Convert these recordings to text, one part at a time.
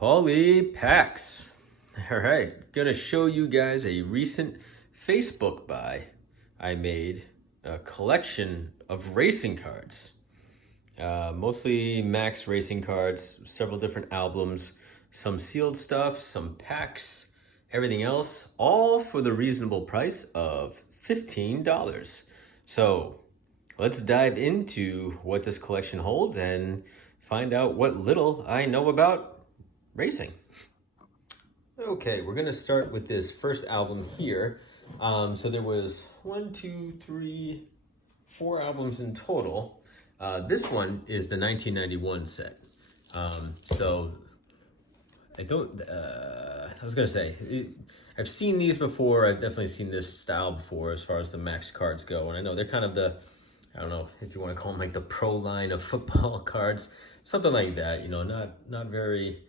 Paulie Packs. All right, gonna show you guys a recent Facebook buy I made, a collection of racing cards. Mostly Maxx racing cards, several different albums, some sealed stuff, some packs, everything else, all for the reasonable price of $15. So let's dive into what this collection holds and find out what little I know about racing. Okay, we're gonna start with this first album here. So there was 4 albums in total. This one is the 1991 set. So I was gonna say, I've seen these before. I've definitely seen this style before as far as the Maxx cards go. And I know they're kind of I don't know if you want to call them like the pro line of football cards, something like that. You know, not very,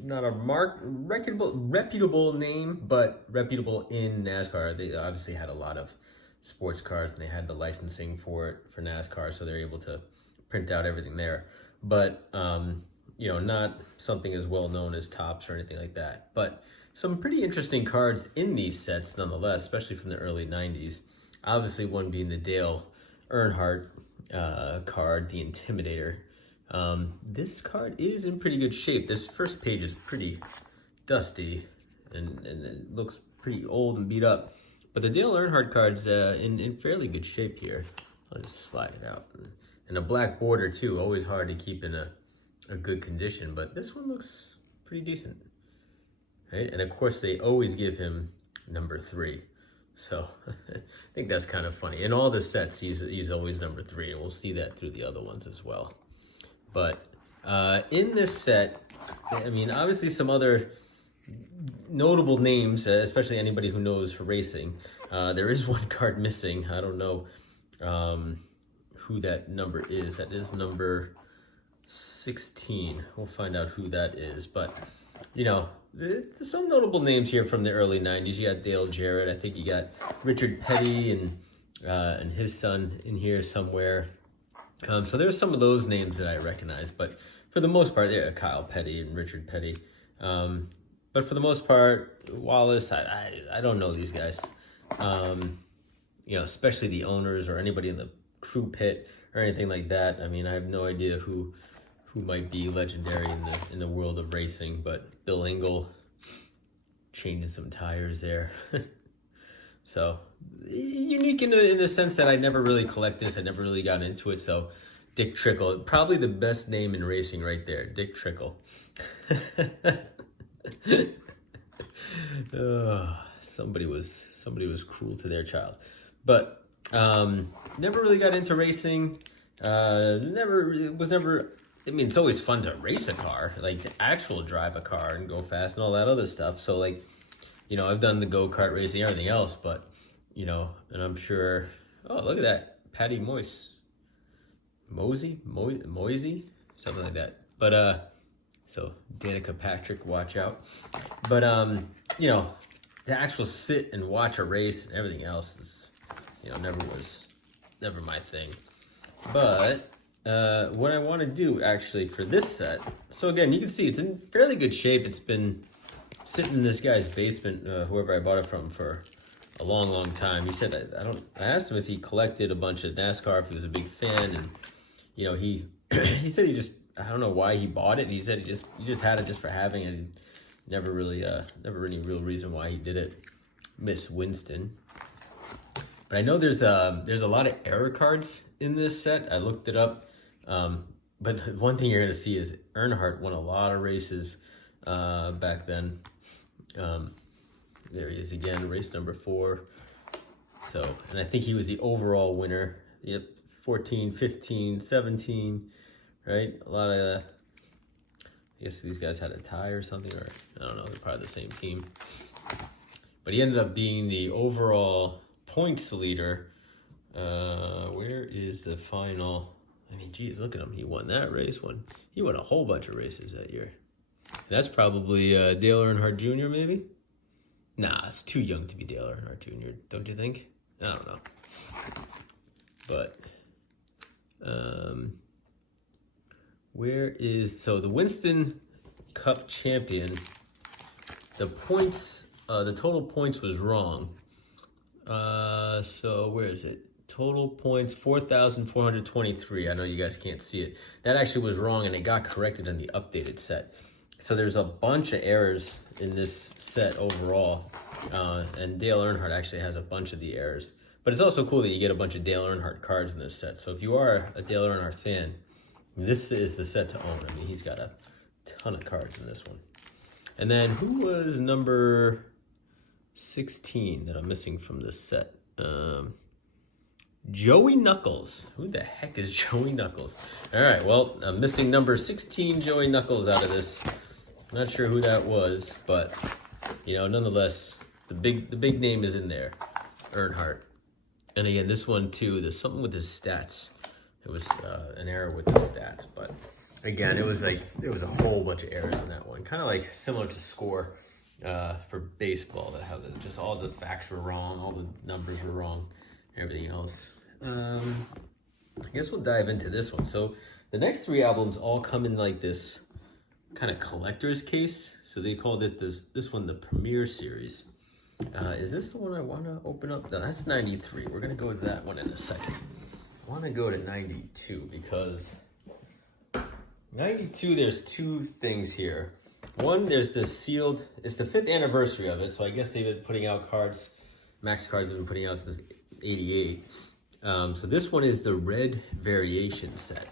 not a reputable name, but reputable in NASCAR. They obviously had a lot of sports cars and they had the licensing for it for NASCAR, so they're able to print out everything there. But you know, not something as well known as Topps or anything like that. But some pretty interesting cards in these sets nonetheless, especially from the early 90s. Obviously, one being the Dale Earnhardt card, the Intimidator. This card is in pretty good shape. This first page is pretty dusty and it looks pretty old and beat up. But the Dale Earnhardt card's in fairly good shape here. I'll just slide it out. And a black border too, always hard to keep in a good condition, but this one looks pretty decent. Right? And of course they always give him number 3. So I think that's kind of funny. In all the sets, he's always number 3, and we'll see that through the other ones as well. But in this set, I mean, obviously some other notable names, especially anybody who knows racing. There is one card missing. I don't know who that number is. That is number 16. We'll find out who that is. But, you know, there's some notable names here from the early 90s. You got Dale Jarrett. I think you got Richard Petty and his son in here somewhere. So there's some of those names that I recognize. But for the most part, yeah, Kyle Petty and Richard Petty. But for the most part, Wallace, I don't know these guys. You know, especially the owners or anybody in the crew pit or anything like that. I mean, I have no idea who might be legendary in the world of racing, but Bill Engel changing some tires there. So unique in the sense that I never really collect this. I never really got into it. So Dick Trickle, probably the best name in racing right there, Dick Trickle. Somebody was cruel to their child, but never really got into racing. I mean, it's always fun to race a car, like to actual drive a car and go fast and all that other stuff. So like, you know, I've done the go-kart racing, everything else, but you know, and I'm sure. Oh, look at that, Patty Moisey, something like that. But so Danica Patrick, watch out. But you know, to actually sit and watch a race and everything else is, you know, never my thing. But what I want to do actually for this set, so again, you can see it's in fairly good shape. It's been sitting in this guy's basement, whoever I bought it from, for a long time. He said I asked him if he collected a bunch of NASCAR, if he was a big fan, and you know, he he said he just, I don't know why he bought it. He said he just had it just for having it. And never any real reason why he did it. Miss Winston. But I know there's a lot of error cards in this set. I looked it up. But one thing you're gonna see is Earnhardt won a lot of races back then. There he is again, race number 4. So, and I think he was the overall winner. Yep, 14, 15, 17, right? A lot of, I guess these guys had a tie or something, or I don't know, they're probably the same team. But he ended up being the overall points leader. Where is the final? I mean, geez, look at him. He won that race. He won a whole bunch of races that year. That's probably Dale Earnhardt Jr. maybe? Nah, it's too young to be Dale Earnhardt Jr., don't you think? I don't know. But where is, so the Winston Cup champion. The points, the total points was wrong. So where is it? Total points, 4,423. I know you guys can't see it. That actually was wrong, and it got corrected in the updated set. So there's a bunch of errors in this set overall, and Dale Earnhardt actually has a bunch of the errors. But it's also cool that you get a bunch of Dale Earnhardt cards in this set. So if you are a Dale Earnhardt fan, this is the set to own. I mean, he's got a ton of cards in this one. And then who was number 16 that I'm missing from this set? Joey Knuckles. Who the heck is Joey Knuckles? All right, well, I'm missing number 16 Joey Knuckles out of this. Not sure who that was, but you know, nonetheless, the big name is in there, Earnhardt. And again, this one too, there's something with his stats. It was an error with the stats, but again, it was like there was a whole bunch of errors in that one. Kind of like similar to Score for baseball, that how just all the facts were wrong, all the numbers were wrong, everything else. I guess we'll dive into this one. So the next three albums all come in like this kind of collector's case. So they called it this one the Premier Series. Is this the one I want to open up? No, that's 93. We're going to go with that one in a second. I want to go to 92 because 92, there's two things here. One, there's this sealed, it's the 5th anniversary of it, so I guess they've been putting out cards, Maxx cards have been putting out since 88. So this one is the red variation set.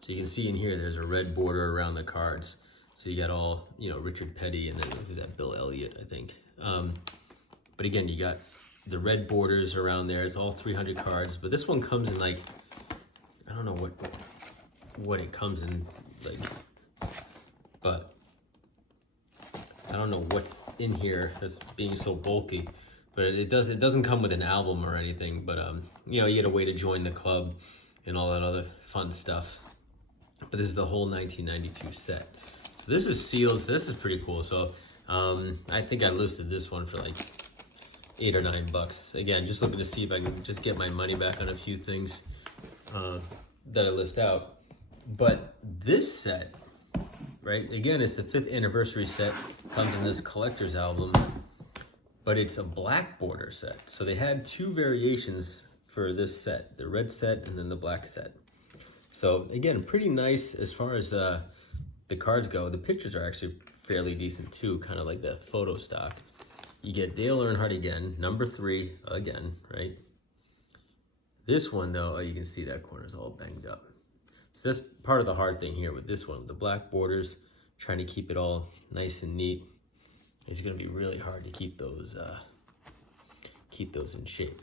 So you can see in here, there's a red border around the cards. So you got all, you know, Richard Petty, and then is that Bill Elliott, I think. But again, you got the red borders around there. It's all 300 cards, but this one comes in like, I don't know what it comes in like, but I don't know what's in here that's being so bulky. But it doesn't come with an album or anything. But you know, you get a way to join the club and all that other fun stuff. But this is the whole 1992 set. So this is sealed. So this is pretty cool. So I think I listed this one for like $8 or $9. Again, just looking to see if I can just get my money back on a few things that I list out. But this set, right? Again, it's the 5th anniversary set. Comes in this collector's album, but it's a black border set. So they had two variations for this set, the red set and then the black set. So again, pretty nice as far as the cards go. The pictures are actually fairly decent too, kind of like the photo stock. You get Dale Earnhardt again, number 3 again, right? This one though, oh, you can see that corner's all banged up. So that's part of the hard thing here with this one, the black borders, trying to keep it all nice and neat. It's gonna be really hard to keep those in shape.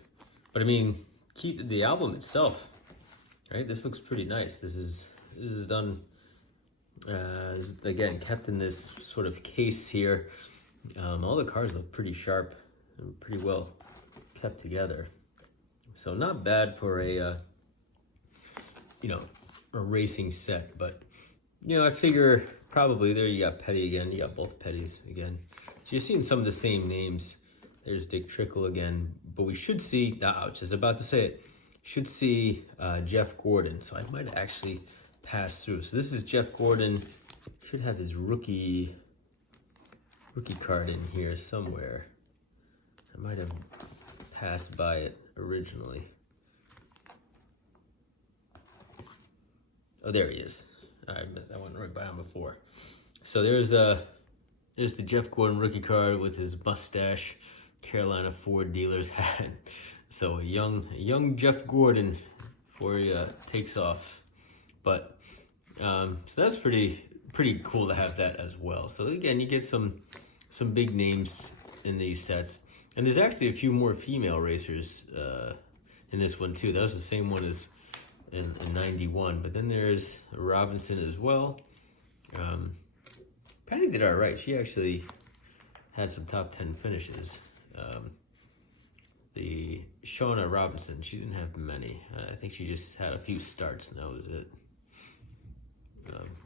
But I mean, keep the album itself, right? This looks pretty nice. This is done, again, kept in this sort of case here. All the cards look pretty sharp and pretty well kept together. So not bad for a, you know, a racing set. But, you know, I figure probably there you got Petty again. You got both Pettys again. So you're seeing some of the same names. There's Dick Trickle again. But we should see, I was just about to say it, should see Jeff Gordon. So I might actually pass through. So this is Jeff Gordon. Should have his rookie card in here somewhere. I might have passed by it originally. Oh, there he is. I went right by him before. So there's the Jeff Gordon rookie card with his mustache, Carolina Ford dealer's hat. So a young Jeff Gordon before he takes off. But so that's pretty cool to have that as well. So again, you get some big names in these sets, and there's actually a few more female racers in this one too. That was the same one as in 91, but then there's Robinson as well. Patty did all right. She actually had some top 10 finishes. The Shauna Robinson, she didn't have many. I think she just had a few starts and that was it.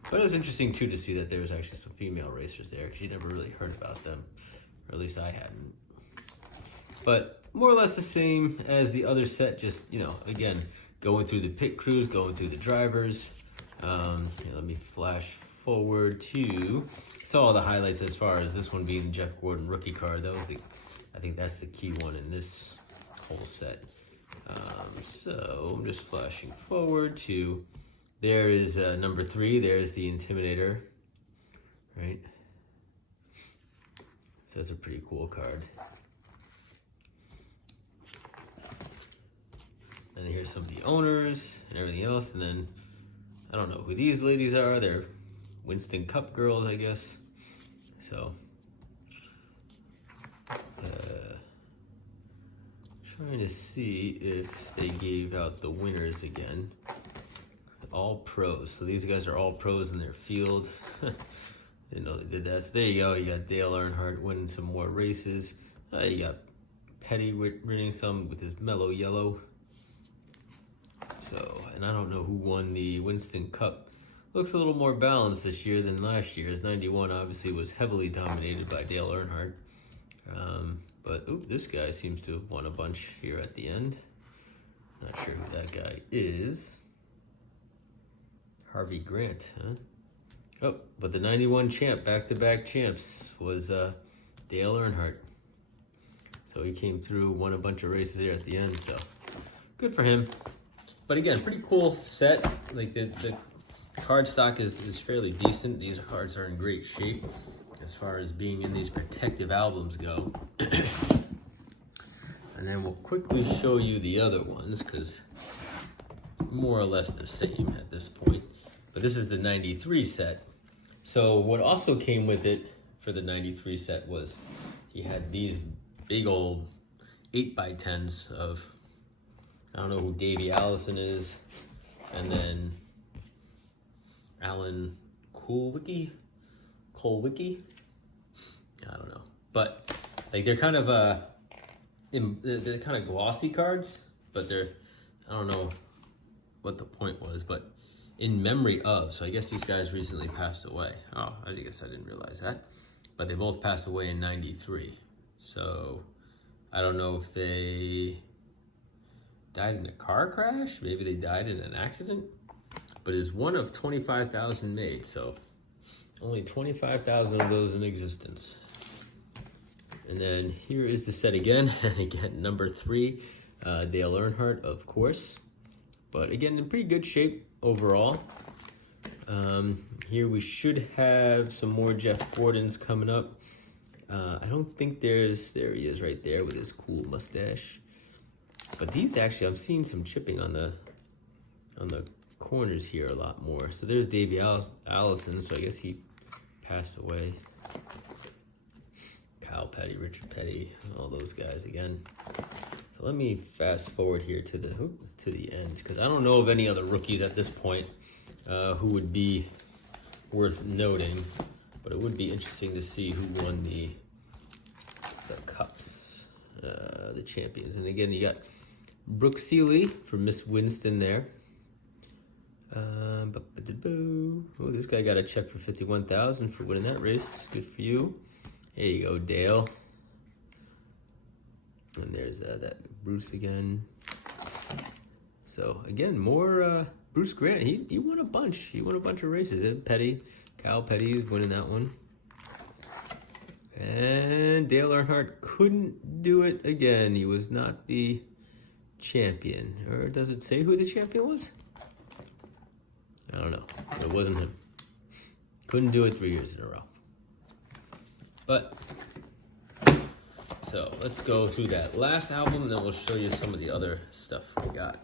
But it was interesting too to see that there was actually some female racers there. You never really heard about them, or at least I hadn't. But more or less the same as the other set, just, you know, again, going through the pit crews, going through the drivers. Here, let me flash forward to saw all the highlights as far as this one being the Jeff Gordon rookie card. That was I think that's the key one in this whole set. So I'm just flashing forward to, there is number 3. There's the Intimidator, right? So it's a pretty cool card. And here's some of the owners and everything else. And then I don't know who these ladies are. They're Winston Cup girls, I guess. So trying to see if they gave out the winners again. All pros. So these guys are all pros in their field. Didn't know they did that. So there you go. You got Dale Earnhardt winning some more races. You got Petty winning some with his mellow yellow. So, and I don't know who won the Winston Cup. Looks a little more balanced this year than last year. His 91 obviously was heavily dominated by Dale Earnhardt. But this guy seems to have won a bunch here at the end. Not sure who that guy is. Harvey Grant, huh? Oh, but the 91 champ, back-to-back champs, was Dale Earnhardt. So he came through, won a bunch of races there at the end, so good for him. But again, pretty cool set. Like the card stock is fairly decent. These cards are in great shape as far as being in these protective albums go. And then we'll quickly show you the other ones because more or less the same at this point. But this is the 93 set. So what also came with it for the 93 set was he had these big old 8x10s of, I don't know who Davey Allison is, and then Alan Kulwicki, I don't know, but like they're kind of they're kind of glossy cards, but they're, I don't know what the point was, but in memory of. So I guess these guys recently passed away. Oh, I guess I didn't realize that, but they both passed away in '93. So I don't know if they died in a car crash. Maybe they died in an accident, but it's one of 25,000 made. So only 25,000 of those in existence. And then here is the set again. And again, number 3, Dale Earnhardt, of course. But again, in pretty good shape overall. Here we should have some more Jeff Gordons coming up. I don't think there he is right there with his cool mustache. But these actually, I'm seeing some chipping on the corners here a lot more. So there's Davey Allison, so I guess he passed away. Kyle Petty, Richard Petty, all those guys again. So let me fast forward here to the end, because I don't know of any other rookies at this point who would be worth noting, but it would be interesting to see who won the cups, the champions. And again, you got Brooke Seeley for Miss Winston there. Oh, this guy got a check for $51,000 for winning that race. Good for you. There you go, Dale. And there's that Bruce again. So again, more Bruce Grant. He won a bunch. He won a bunch of races. And Petty, Kyle Petty is winning that one. And Dale Earnhardt couldn't do it again. He was not the champion. Or does it say who the champion was? I don't know. It wasn't him. Couldn't do it 3 years in a row. But, so let's go through that last album, and then we'll show you some of the other stuff we got.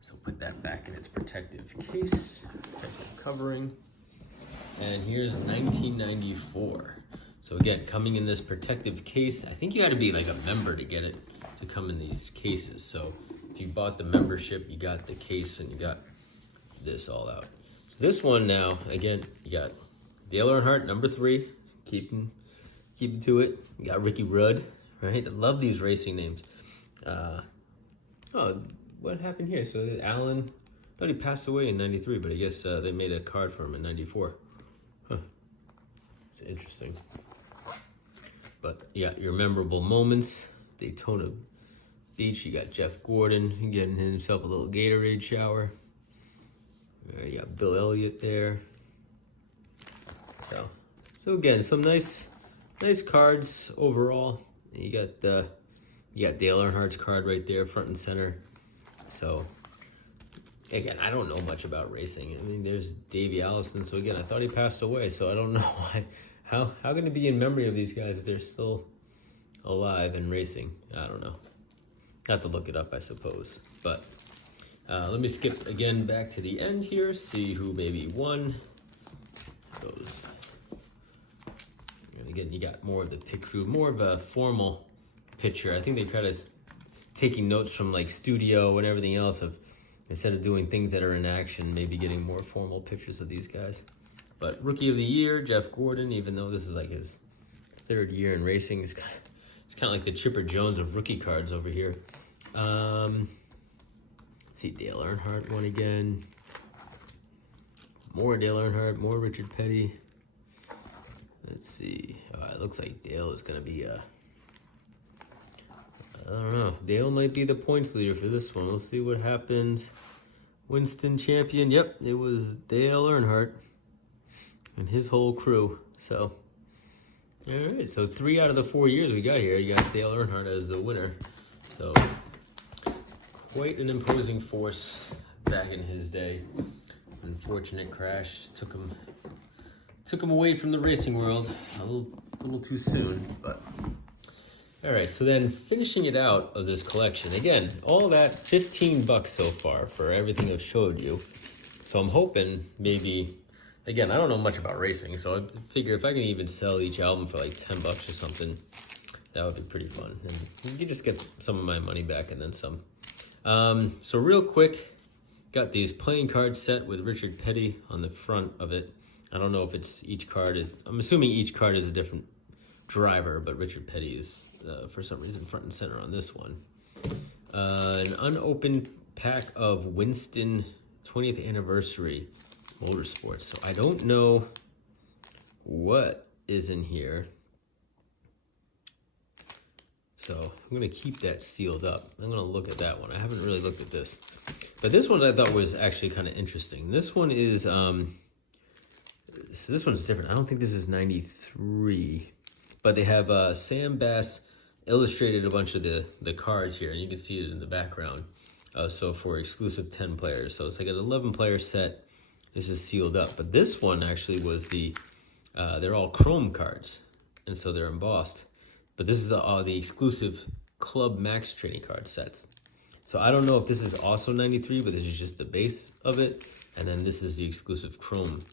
So put that back in its protective case, protective covering. And here's 1994. So again, coming in this protective case, I think you got to be like a member to get it to come in these cases. So if you bought the membership, you got the case and you got this all out. So this one now, again, you got Dale Earnhardt, number 3, keeping to it. You got Ricky Rudd, right? I love these racing names. Oh, what happened here? So Alan, I thought he passed away in '93, but I guess they made a card for him in '94. Huh. It's interesting. But yeah, your memorable moments. Daytona Beach, you got Jeff Gordon getting himself a little Gatorade shower. You got Bill Elliott there. So So again, some nice cards overall. You got Dale Earnhardt's card right there, front and center. So again, I don't know much about racing. I mean, there's Davey Allison. So again, I thought he passed away. So I don't know why. How can it be in memory of these guys if they're still alive and racing? I don't know. Have to look it up, I suppose. But let me skip again back to the end here. See who maybe won those. And again, you got more of the pit crew, more of a formal picture. I think they try to taking notes from like studio and everything else of instead of doing things that are in action, maybe getting more formal pictures of these guys. But Rookie of the Year, Jeff Gordon, even though this is like his 3rd year in racing, it's kind of like the Chipper Jones of rookie cards over here. Let's see, Dale Earnhardt won again. More Dale Earnhardt, more Richard Petty. Let's see. It looks like Dale is going to be I don't know. Dale might be the points leader for this one. We'll see what happens. Winston champion. Yep, it was Dale Earnhardt and his whole crew. So, all right. So 3 out of the 4 years we got here, you got Dale Earnhardt as the winner. So quite an imposing force back in his day. Unfortunate crash took him away from the racing world a little too soon, but. All right, so then finishing it out of this collection, again, all that $15 so far for everything I've showed you. So I'm hoping maybe, again, I don't know much about racing, so I figure if I can even sell each album for like $10 or something, that would be pretty fun. And you just get some of my money back and then some. So real quick, got these playing card set with Richard Petty on the front of it. I don't know if it's each card is, I'm assuming each card is a different driver, but Richard Petty is for some reason front and center on this one. An unopened pack of Winston 20th anniversary motorsports. So I don't know what is in here. So I'm gonna keep that sealed up. I'm gonna look at that one. I haven't really looked at this, but this one I thought was actually kind of interesting. This one is so this one's different. I don't think this is 93. But they have Sam Bass illustrated a bunch of the cards here, and you can see it in the background. So for exclusive 10 players. So it's like an 11-player set. This is sealed up. But this one actually was they're all chrome cards, and so they're embossed. But this is the exclusive Club Maxx trading card sets. So I don't know if this is also 93, but this is just the base of it. And then this is the exclusive chrome.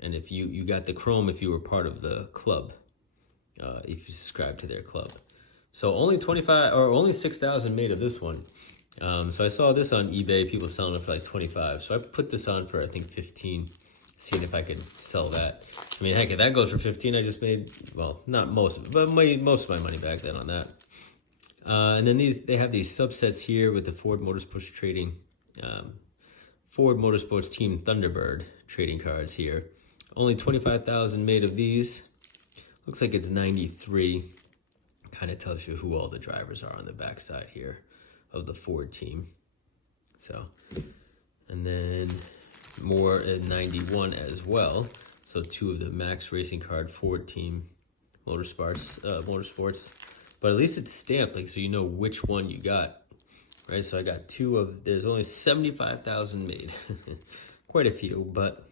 And if you got the chrome if you were part of the club. If you subscribe to their club. So only 6,000 made of this one. So I saw this on eBay, people selling it for like 25. So I put this on for I think 15, seeing if I could sell that. I mean, heck, if that goes for 15, I just made, well, not most of it, but most of my money back then on that. And then they have these subsets here with the Ford Motorsports trading, Ford Motorsports Team Thunderbird trading cards here. Only 25,000 made of these. Looks like it's 93. Kind of tells you who all the drivers are on the backside here of the Ford team. So, and then more in 91 as well. So 2 of the Maxx racing card Ford team motorsports. But at least it's stamped, like so you know which one you got, right? So I got 2 of. There's only 75,000 made. Quite a few, but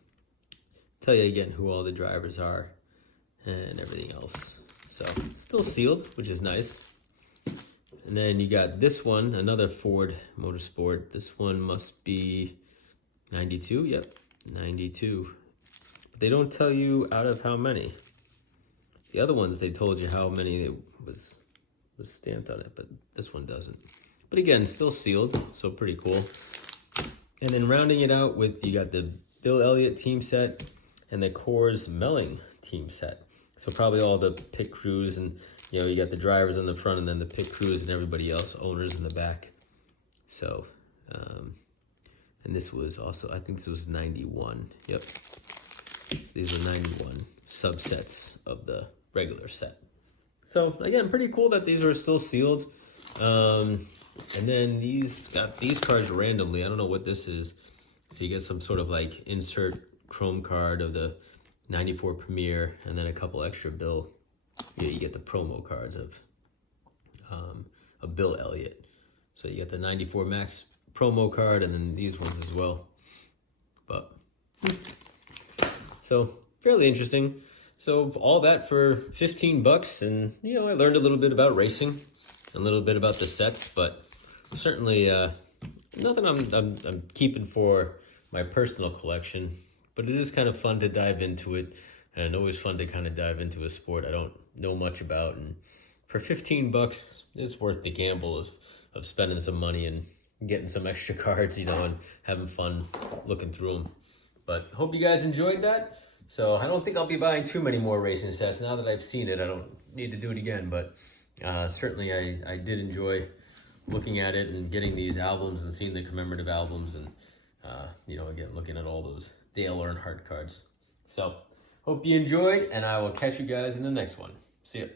tell you again who all the drivers are and everything else. So still sealed, which is nice. And then you got this one, another Ford Motorsport. This one must be 92. Yep, 92. But they don't tell you out of how many. The other ones, they told you how many it was stamped on it, but this one doesn't. But again, still sealed, so pretty cool. And then rounding it out with, you got the Bill Elliott team set and the Coors Melling team set. So probably all the pit crews and, you know, you got the drivers in the front and then the pit crews and everybody else, owners in the back. So, and this was also, I think this was 91. Yep. So these are 91 subsets of the regular set. So again, pretty cool that these are still sealed. And then these got these cards randomly. I don't know what this is. So you get some sort of like insert chrome card of the 94 Premier, and then a couple extra Bill. You get the promo cards of Bill Elliott. So you get the 94 Maxx promo card, and then these ones as well. But so fairly interesting. So all that for 15 bucks, and you know, I learned a little bit about racing, a little bit about the sets, but certainly nothing I'm keeping for my personal collection. But it is kind of fun to dive into it, and always fun to kind of dive into a sport I don't know much about. And for 15 bucks, it's worth the gamble of spending some money and getting some extra cards, you know, and having fun looking through them. But hope you guys enjoyed that. So I don't think I'll be buying too many more racing sets. Now that I've seen it, I don't need to do it again. But certainly I did enjoy looking at it and getting these albums and seeing the commemorative albums, and you know, again, looking at all those Dale Earnhardt cards. So hope you enjoyed, and I will catch you guys in the next one. See ya.